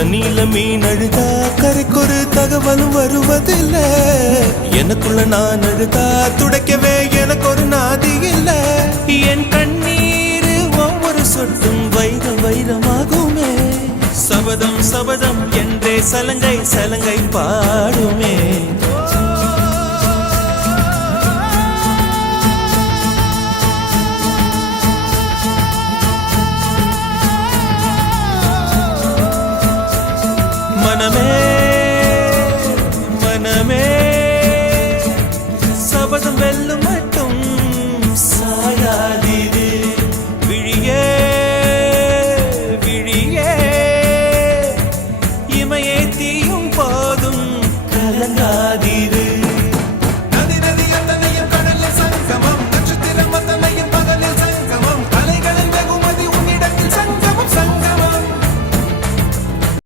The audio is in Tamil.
தண்ணியில மீன் அழுதா கரைக்கொரு தகவலும் வருவதில்லை. எனக்குள்ள நான் அழுதா துடைக்கவே எனக்கு ஒரு நாதி இல்லை. என் கண்ணீர் ஒவ்வொரு சொட்டும் வைரம் வைரமாகுமே. சபதம் சபதம் என்றே சலங்கை சலங்கை பாடுமே. மனமே மனமே சபதம் வெல்லும்.